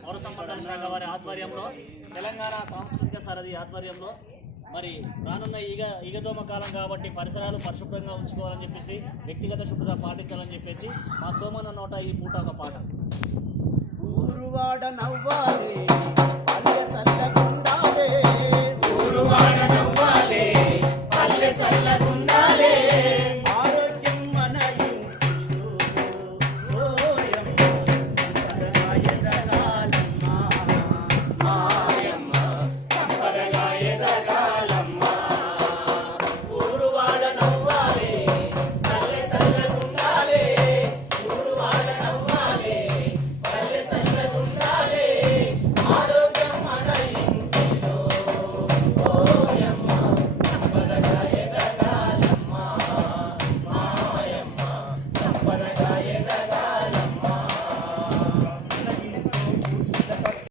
పౌర సంపద శాఖ వారి ఆధ్వర్యంలో తెలంగాణ సాంస్కృతిక సారథి ఆధ్వర్యంలో మరి రానున్న ఈగ ఈగదోమ కాలం కాబట్టి పరిసరాలు పరిశుభ్రంగా ఉంచుకోవాలని చెప్పేసి వ్యక్తిగత శుభ్రత పాటించాలని చెప్పేసి మా సోమన్న నోట ఈ పూట ఒక పాట. ఊరువాడ నవ్వ para